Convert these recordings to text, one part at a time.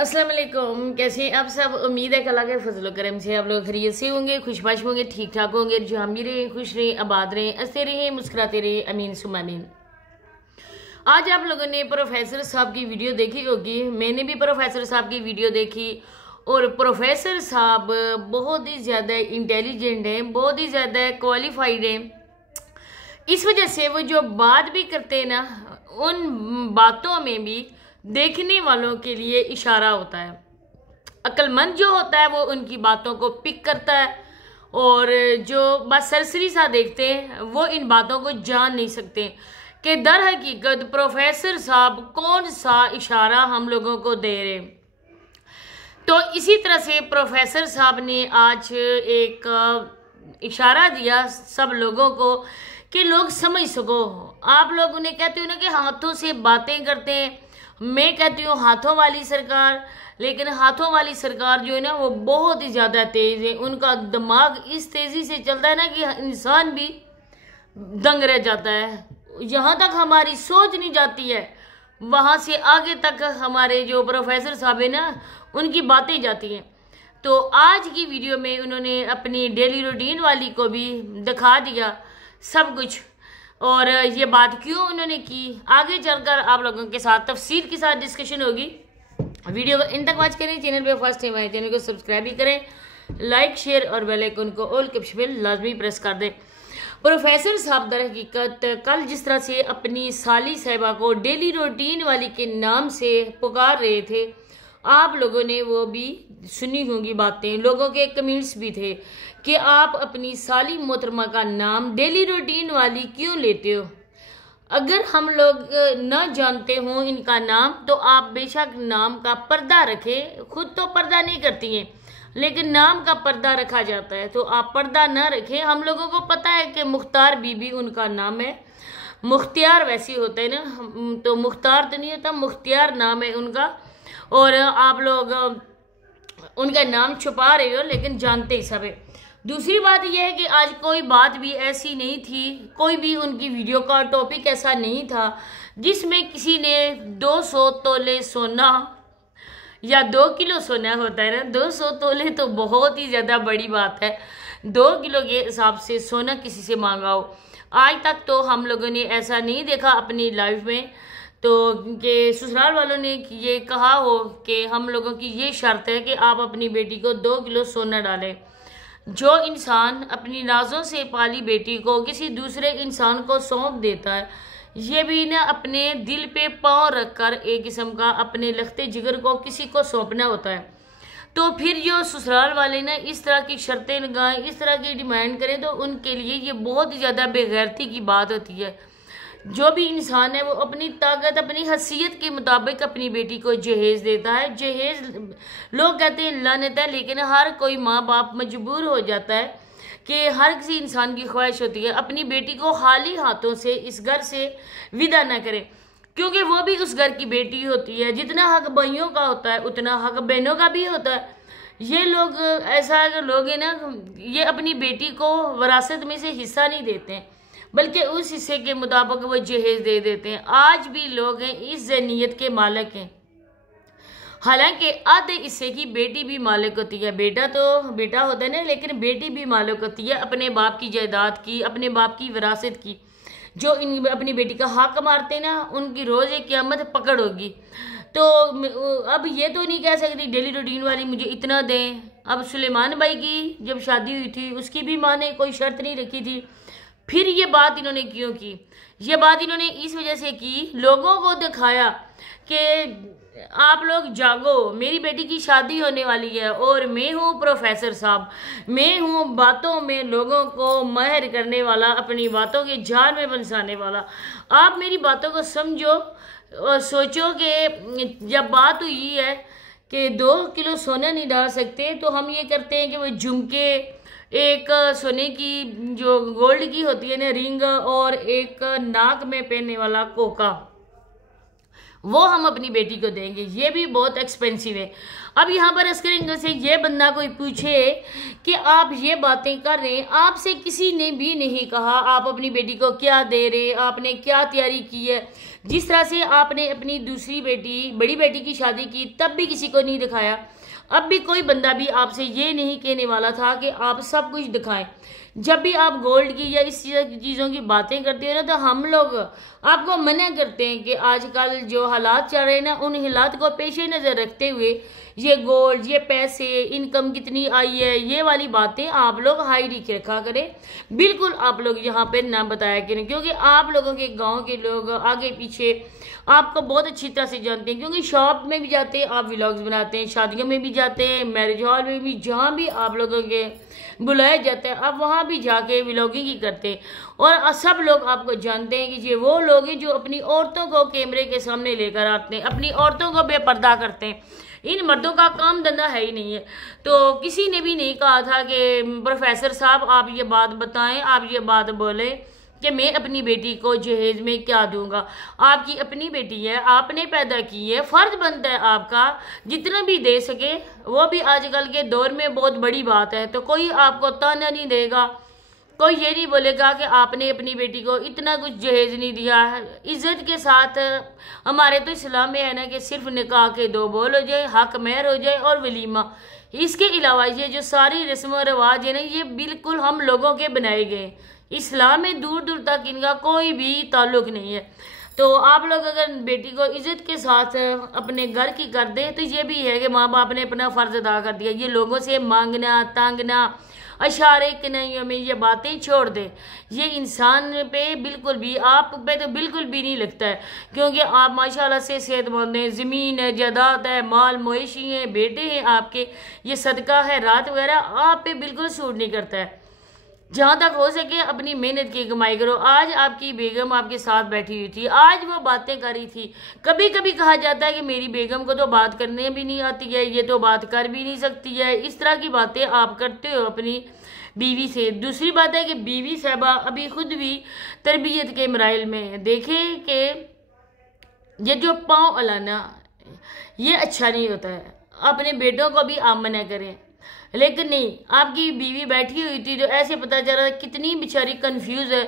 अस्सलाम वालेकुम। कैसे हैं आप सब? उम्मीद है कि अल्लाह के फजल करम से आप लोग खैरियत से होंगे, खुशबाश होंगे, ठीक ठाक होंगे। जो हम भी रहें, खुश रहें, आबाद रहें, हंसते रहें, मुस्कुराते रहें, अमीन सुम अमीन। आज आप लोगों ने प्रोफेसर साहब की वीडियो देखी होगी। मैंने भी प्रोफेसर साहब की वीडियो देखी और प्रोफेसर साहब बहुत ही ज़्यादा इंटेलिजेंट हैं, बहुत ही ज़्यादा क्वालिफाइड हैं। इस वजह से वो जो बात भी करते हैं ना, उन बातों में भी देखने वालों के लिए इशारा होता है। अक्लमंद जो होता है वो उनकी बातों को पिक करता है, और जो बस सरसरी सा देखते हैं वो इन बातों को जान नहीं सकते कि दर हकीकत प्रोफेसर साहब कौन सा इशारा हम लोगों को दे रहे। तो इसी तरह से प्रोफेसर साहब ने आज एक इशारा दिया सब लोगों को कि लोग समझ सको। आप लोग उन्हें कहते हो ना कि हाथों से बातें करते हैं, मैं कहती हूँ हाथों वाली सरकार। लेकिन हाथों वाली सरकार जो है ना वो बहुत ही ज़्यादा तेज़ है। उनका दिमाग इस तेज़ी से चलता है ना कि इंसान भी दंग रह जाता है। जहाँ तक हमारी सोच नहीं जाती है वहाँ से आगे तक हमारे जो प्रोफेसर साहब है ना उनकी बातें जाती हैं। तो आज की वीडियो में उन्होंने अपनी डेली रूटीन वाली को भी दिखा दिया सब कुछ, और ये बात क्यों उन्होंने की आगे चलकर आप लोगों के साथ तफसील के साथ डिस्कशन होगी। वीडियो को इन तक वॉच करें। चैनल पे फर्स्ट टाइम आए चैनल को सब्सक्राइब भी करें, लाइक शेयर और बेल आइकन को ऑल के ऑप्शन पे लाजमी प्रेस कर दें। प्रोफेसर साहब दर हकीकत कल जिस तरह से अपनी साली साहिबा को डेली रूटीन वाली के नाम से पुकार रहे थे, आप लोगों ने वो भी सुनी होंगी बातें। लोगों के कमेंट्स भी थे कि आप अपनी साली मोहतरमा का नाम डेली रूटीन वाली क्यों लेते हो। अगर हम लोग न जानते हों इनका नाम तो आप बेशक नाम का पर्दा रखें। खुद तो पर्दा नहीं करती हैं लेकिन नाम का पर्दा रखा जाता है, तो आप पर्दा न रखें। हम लोगों को पता है कि मुख्तार बीबी उनका नाम है। मुख्तियार वैसे होता है ना, तो मुख्तार तो नहीं होता, मुख्तियार नाम है उनका। और आप लोग उनका नाम छुपा रहे हो लेकिन जानते ही सब है। दूसरी बात यह है कि आज कोई बात भी ऐसी नहीं थी, कोई भी उनकी वीडियो का टॉपिक ऐसा नहीं था जिसमें किसी ने 200 तोले सोना या 2 किलो सोना होता है ना, 200 तोले तो बहुत ही ज़्यादा बड़ी बात है। 2 किलो के हिसाब से सोना किसी से मांगा हो, आज तक तो हम लोगों ने ऐसा नहीं देखा अपनी लाइफ में। तो कि ससुराल वालों ने ये कहा हो कि हम लोगों की ये शर्त है कि आप अपनी बेटी को 2 किलो सोना डालें। जो इंसान अपनी नाजों से पाली बेटी को किसी दूसरे इंसान को सौंप देता है, ये भी ना अपने दिल पे पाँव रखकर एक किस्म का अपने लखते जिगर को किसी को सौंपना होता है। तो फिर जो ससुराल वाले ना इस तरह की शर्तें लगाएं, इस तरह की डिमांड करें, तो उनके लिए ये बहुत ही ज़्यादा बेगैरती की बात होती है। जो भी इंसान है वो अपनी ताकत अपनी हैसियत के मुताबिक अपनी बेटी को जहेज देता है। जहेज लोग कहते हैं लानत है, लेकिन हर कोई माँ बाप मजबूर हो जाता है कि हर किसी इंसान की ख्वाहिश होती है अपनी बेटी को खाली हाथों से इस घर से विदा न करे, क्योंकि वो भी उस घर की बेटी होती है। जितना हक भाइयों का होता है उतना हक बहनों का भी होता है। ये लोग ऐसा लोग हैं ना, ये अपनी बेटी को विरासत में से हिस्सा नहीं देते हैं बल्कि उस हिस्से के मुताबिक वो जहेज दे देते हैं। आज भी लोग हैं इस ज़हनियत के मालिक हैं, हालांकि आधे हिस्से की बेटी भी मालिक होती है। बेटा तो बेटा होता है ना, लेकिन बेटी भी मालिक होती है अपने बाप की जायदाद की, अपने बाप की विरासत की। जो इन अपनी बेटी का हक मारते हैं ना उनकी रोज़ एक क़यामत पकड़ होगी। तो अब ये तो नहीं कह सकती डेली रूटीन वाली मुझे इतना दें। अब सुलेमान भाई की जब शादी हुई थी उसकी भी माँ ने कोई शर्त नहीं रखी थी। फिर ये बात इन्होंने क्यों की? ये बात इन्होंने इस वजह से की, लोगों को दिखाया कि आप लोग जागो, मेरी बेटी की शादी होने वाली है और मैं हूँ प्रोफेसर साहब, मैं हूँ बातों में लोगों को माहिर करने वाला, अपनी बातों के जाल में फंसाने वाला। आप मेरी बातों को समझो और सोचो कि जब बात हुई है कि 2 किलो सोना नहीं डाल सकते, तो हम ये करते हैं कि वो झुमके, एक सोने की जो गोल्ड की होती है ना रिंग, और एक नाक में पहनने वाला कोका, वो हम अपनी बेटी को देंगे। ये भी बहुत एक्सपेंसिव है। अब यहाँ पर अस्करिंग से ये बंदा कोई पूछे कि आप ये बातें कर रहे हैं, आपसे किसी ने भी नहीं कहा आप अपनी बेटी को क्या दे रहे हैं, आपने क्या तैयारी की है, जिस तरह से आपने अपनी दूसरी बेटी, बड़ी बेटी की शादी की, तब भी किसी को नहीं दिखाया। अब भी कोई बंदा भी आपसे ये नहीं कहने वाला था कि आप सब कुछ दिखाएं। जब भी आप गोल्ड की या इस चीज़ों की बातें करते हो ना, तो हम लोग आपको मना करते हैं कि आजकल जो हालात चल रहे हैं ना, उन हालात को पेश नज़र रखते हुए ये गोल्ड, ये पैसे, इनकम कितनी आई है, ये वाली बातें आप लोग हाइड ही रखा करें। बिल्कुल आप लोग यहाँ पे ना बताया करें, क्योंकि आप लोगों के गांव के लोग आगे पीछे आपको बहुत अच्छी तरह से जानते हैं, क्योंकि शॉप में भी जाते हैं आप, व्लॉग्स बनाते हैं, शादियों में भी जाते हैं, मैरिज हॉल में भी, जहाँ भी आप लोगों के बुलाया जाता है आप वहाँ भी जाके व्लॉगिंग ही करते हैं। और सब लोग आपको जानते हैं कि ये वो लोग हैं जो अपनी औरतों को कैमरे के सामने लेकर आते हैं, अपनी औरतों को बेपर्दा करते हैं। इन मर्दों का काम धंधा है ही नहीं है। तो किसी ने भी नहीं कहा था कि प्रोफेसर साहब आप ये बात बताएं, आप ये बात बोलें कि मैं अपनी बेटी को जहेज में क्या दूंगा। आपकी अपनी बेटी है, आपने पैदा की है, फर्ज बनता है आपका जितना भी दे सके, वो भी आजकल के दौर में बहुत बड़ी बात है। तो कोई आपको ताना नहीं देगा, कोई ये नहीं बोलेगा कि आपने अपनी बेटी को इतना कुछ जहेज नहीं दिया है। इज्जत के साथ हमारे तो इस्लाम में है ना कि सिर्फ निकाह के 2 बोल हो जाए, हक महर हो जाए और वलीमा। इसके अलावा ये जो सारी रस्म व रिवाज है ना, ये बिल्कुल हम लोगों के बनाए गए। इस्लाम में दूर दूर तक इनका कोई भी ताल्लुक नहीं है। तो आप लोग अगर बेटी को इज्जत के साथ अपने घर की कर दे, तो ये भी है कि माँ बाप ने अपना फ़र्ज अदा कर दिया। ये लोगों से मांगना, तांगना, अशारे कन्हैया में ये बातें छोड़ दे। ये इंसान पे बिल्कुल भी, आप पे तो बिल्कुल भी नहीं लगता है, क्योंकि आप माशाल्लाह से सेहतमंद हैं, ज़मीन है, जायदाद है, माल मवेशी हैं, बेटे हैं आपके, ये सदका है, रात वगैरह आप पे बिल्कुल सूट नहीं करता है। जहाँ तक हो सके अपनी मेहनत की कमाई करो। आज आपकी बेगम आपके साथ बैठी हुई थी, आज वो बातें कर रही थी। कभी कभी कहा जाता है कि मेरी बेगम को तो बात करने भी नहीं आती है, ये तो बात कर भी नहीं सकती है। इस तरह की बातें आप करते हो अपनी बीवी से। दूसरी बात है कि बीवी साहबा अभी खुद भी तरबियत के मराइल में देखें कि ये जो पाँव अलाना ये अच्छा नहीं होता है। अपने बेटों को भी आप मना करें, लेकिन नहीं, आपकी बीवी बैठी हुई थी, जो ऐसे पता चला कितनी बेचारी कंफ्यूज है,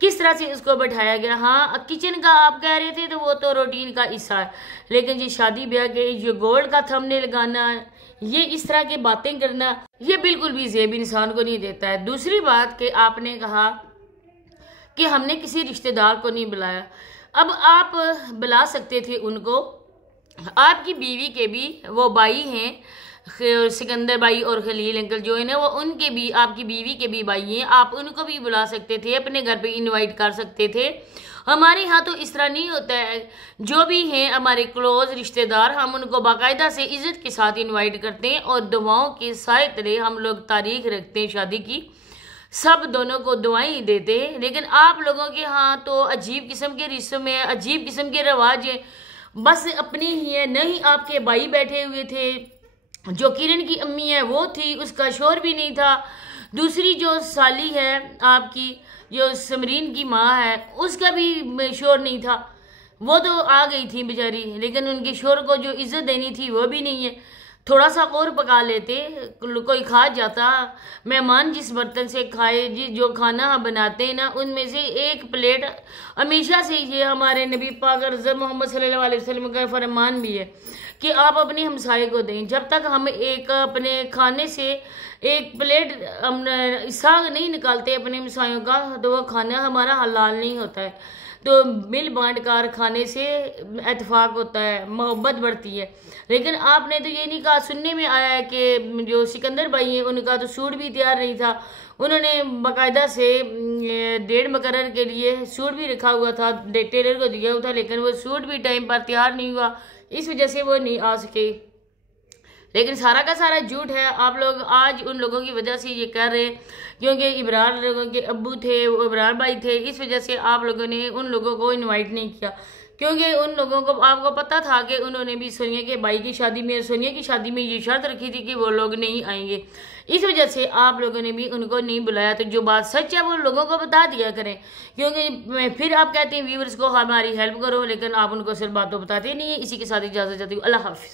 किस तरह से इसको बैठाया गया। हाँ, किचन का आप कह रहे थे तो वो तो रूटीन का हिस्सा है, लेकिन ये शादी ब्याह के ये गोल्ड का थंबनेल लगाना, ये इस तरह की बातें करना, ये बिल्कुल भी ज़ेब इंसान को नहीं देता है। दूसरी बात कि आपने कहा कि हमने किसी रिश्तेदार को नहीं बुलाया। अब आप बुला सकते थे उनको, आपकी बीवी के भी वो भाई हैं, सिकंदर भाई और खलील अंकल जो है ना, वो उनके भी, आपकी बीवी के भी भाई हैं, आप उनको भी बुला सकते थे, अपने घर पे इनवाइट कर सकते थे। हमारे यहाँ तो इस तरह नहीं होता है। जो भी हैं हमारे क्लोज रिश्तेदार, हम उनको बाकायदा से इज्जत के साथ इनवाइट करते हैं और दुआओं के साए तले हम लोग तारीख रखते हैं शादी की, सब दोनों को दुआएं देते हैं। लेकिन आप लोगों के यहाँ तो अजीब किस्म के रिश्तों में अजीब किस्म के रवाज है, बस अपनी ही है। नहीं, आपके भाई बैठे हुए थे, जो किरण की अम्मी है वो थी, उसका शोर भी नहीं था। दूसरी जो साली है आपकी, जो समरीन की माँ है, उसका भी शोर नहीं था। वो तो आ गई थी बेचारी, लेकिन उनके शोर को जो इज्जत देनी थी वो भी नहीं है। थोड़ा सा और पका लेते, कोई खा जाता। मेहमान जिस बर्तन से खाए, जो खाना हम बनाते हैं ना, उनमें से एक प्लेट हमेशा से, ये हमारे नबी पाक हज़रत मोहम्मद सल्लल्लाहु अलैहि वसल्लम का फरमान भी है कि आप अपने हमसाये को दें। जब तक हम एक अपने खाने से एक प्लेट हम हिस्सा नहीं निकालते अपने हमसायों का, तो वह खाना हमारा हलाल नहीं होता है। तो मिल बांट कर खाने से इत्तेफाक होता है, मोहब्बत बढ़ती है। लेकिन आपने तो ये नहीं कहा। सुनने में आया है कि जो सिकंदर भाई हैं उनका तो सूट भी तैयार नहीं था, उन्होंने बाकायदा से डेढ़ मुकर्रर के लिए सूट भी रखा हुआ था, टेलर को दिया हुआ था, लेकिन वो सूट भी टाइम पर तैयार नहीं हुआ, इस वजह से वो नहीं आ सके। लेकिन सारा का सारा झूठ है। आप लोग आज उन लोगों की वजह से ये कर रहे हैं, क्योंकि इब्रार लोगों के अब्बू थे, वो इब्रार भाई थे, इस वजह से आप लोगों ने उन लोगों को इनवाइट नहीं किया, क्योंकि उन लोगों को आपको पता था कि उन्होंने भी सोनिया के भाई की शादी में, सोनिया की शादी में ये शर्त रखी थी कि वो लोग नहीं आएंगे। इस वजह से आप लोगों ने भी उनको नहीं बुलाया। तो जो बात सच है वो लोगों को बता दिया करें, क्योंकि फिर आप कहते हैं व्यूअर्स को हमारी हेल्प करो, लेकिन आप उनको सिर्फ बात तो बताते नहीं है। इसी के साथ इजाज़त चाहती हूँ। अल्लाह हाफ़िज़।